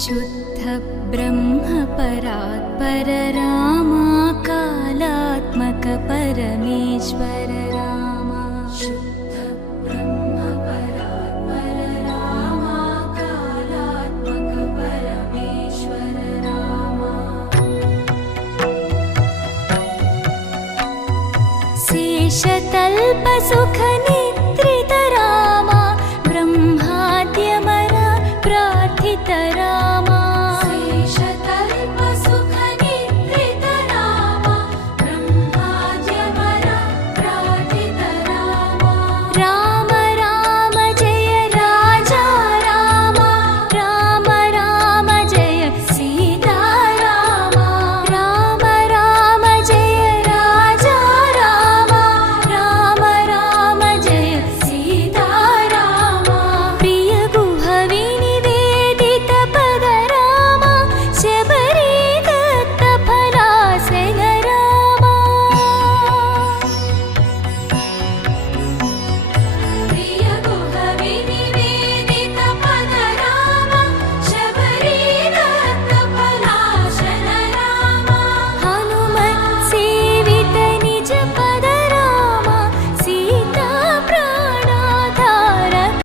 शुद्ध ब्रह्म परात्पर रामा कालात्मक परमेश्वर रामा शुद्ध ब्रह्म परात्पर रामा कालात्मक परमेश्वर रामा शेषतल्प सुख